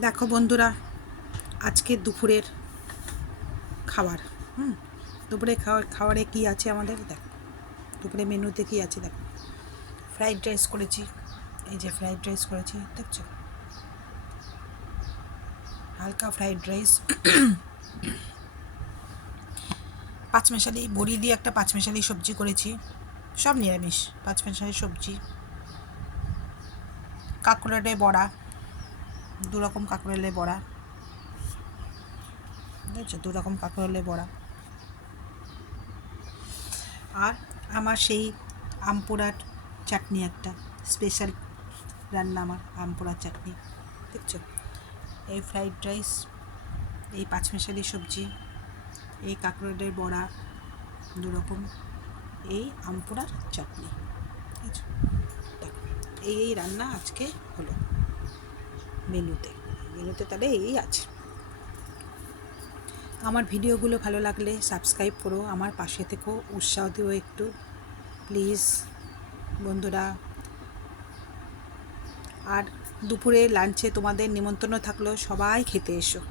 দেখো বন্ধুরা, আজকে দুপুরের খাবার দুপুরে খাবারে কি আছে আমাদের দেখো। দুপুরে মেনুতে কি আছে দেখো। ফ্রাইড রাইস করেছি, এই যে ফ্রাইড রাইস করেছি দেখছো, হালকা ফ্রাইড রাইস। পাঁচমেশালি বড়ি দিয়ে একটা পাঁচমেশালি সবজি করেছি, সব নিরামিষ পাঁচমেশালি সবজি। কাঁকরোলের বড়া, দুরকম কাঁকরোলের বড়া দেখছো, দুরকম কাঁকরোলের বড়া। আর আমার সেই আমপোড়ার চাটনি, একটা স্পেশাল রান্না আমার আমপোড়ার চাটনি দেখছো। এই ফ্রাইড রাইস, এই পাঁচমেশালি সবজি, এই কাঁকরোলের বড়া দুরকম, এই আমপোড়ার চাটনি দেখছো। দেখো, এই রান্না আজকে হলো মেনুতে। তাহলে এই আছে। আমার ভিডিওগুলো ভালো লাগলে সাবস্ক্রাইব করো, আমার পাশে থেকেও উৎসাহ দিও একটু প্লিজ বন্ধুরা। আর দুপুরে লাঞ্চে তোমাদের নিমন্ত্রণ থাকলো, সবাই খেতে এসো।